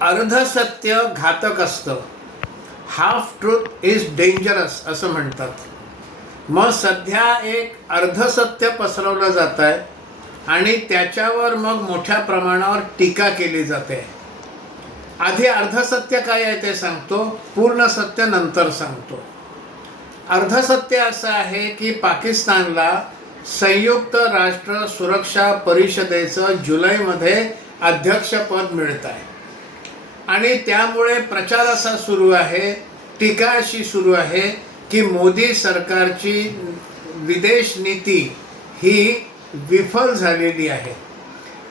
अर्धसत्य घातक असतं. Half truth is dangerous असं म्हणतात. मग सध्या एक अर्धसत्य पसरवलं जात आहे आणि त्याच्यावर मग मोठ्या प्रमाणावर टीका केली जाते. आधी अर्धसत्य काय आहे ते सांगतो पूर्ण सत्य नंतर सांगतो. अर्धसत्य असं आहे की पाकिस्तानला संयुक्त राष्ट्र सुरक्षा परिषदेचं जुलैमध्ये अध्यक्षपद मिळत आहे आणि त्यामुळे प्रचार असा सुरू आहे टीका अशी सुरू आहे की मोदी सरकारची विदेश नीती ही विफल झालेली आहे.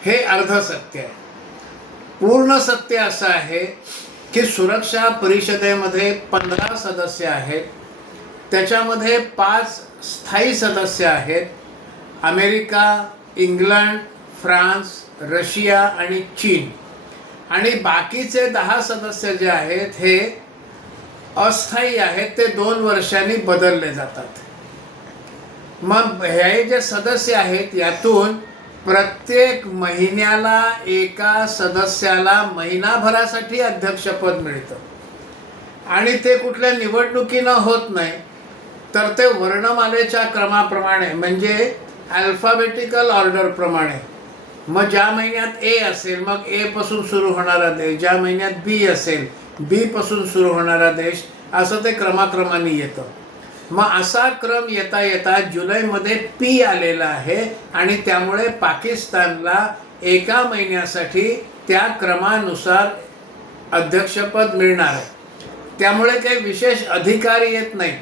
हे अर्धसत्य आहे. पूर्ण सत्य असं आहे की सुरक्षा परिषदेमध्ये पंधरा सदस्य आहेत. त्याच्यामध्ये पाच स्थायी सदस्य आहेत. अमेरिका इंग्लंड फ्रान्स रशिया आणि चीन. आणि बाकीचे दहा सदस्य जे आहेत हे अस्थायी आहेत ते दोन वर्षांनी बदलले जातात. मग हे जे सदस्य आहेत यातून प्रत्येक महिन्याला एका सदस्याला महिनाभरासाठी अध्यक्षपद मिळतं. आणि ते कुठल्या निवडणुकीनं होत नाही तर ते वर्णमालेच्या क्रमाप्रमाणे म्हणजे अल्फाबेटिकल ऑर्डरप्रमाणे मग ज्या महिन्यात ए असेल मग ए पासून सुरू होणारा देश ज्या महिन्यात बी असेल बी पासून सुरू होणारा देश असं ते क्रमाक्रमाने येतं. मग असा क्रम येता येता जुलैमध्ये पी आलेला आहे आणि त्यामुळे पाकिस्तानला एका महिन्यासाठी त्या क्रमानुसार अध्यक्षपद मिळणार आहे. त्यामुळे काही विशेष अधिकार येत नाही.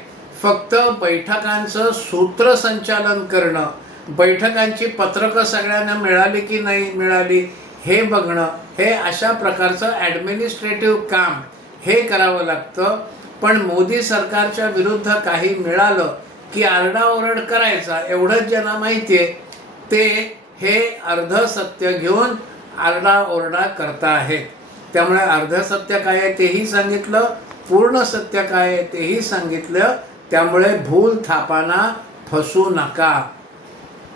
फक्त बैठकांचं सूत्रसंचालन करणं बैठकांची पत्रकं सगळ्यांना मिळाली की नाही मिळाली हे बघणं हे अशा प्रकारचं ॲडमिनिस्ट्रेटिव्ह काम हे करावं लागतं. पण मोदी सरकारच्या विरुद्ध काही मिळालं की आरडाओरड करायचा एवढंच ज्यांना माहिती आहे ते हे अर्धसत्य घेऊन आरडाओरडा करता आहेत. त्यामुळे अर्धसत्य काय आहे तेही सांगितलं पूर्ण सत्य काय आहे तेही सांगितलं त्यामुळे भूल थापाना फसू नका.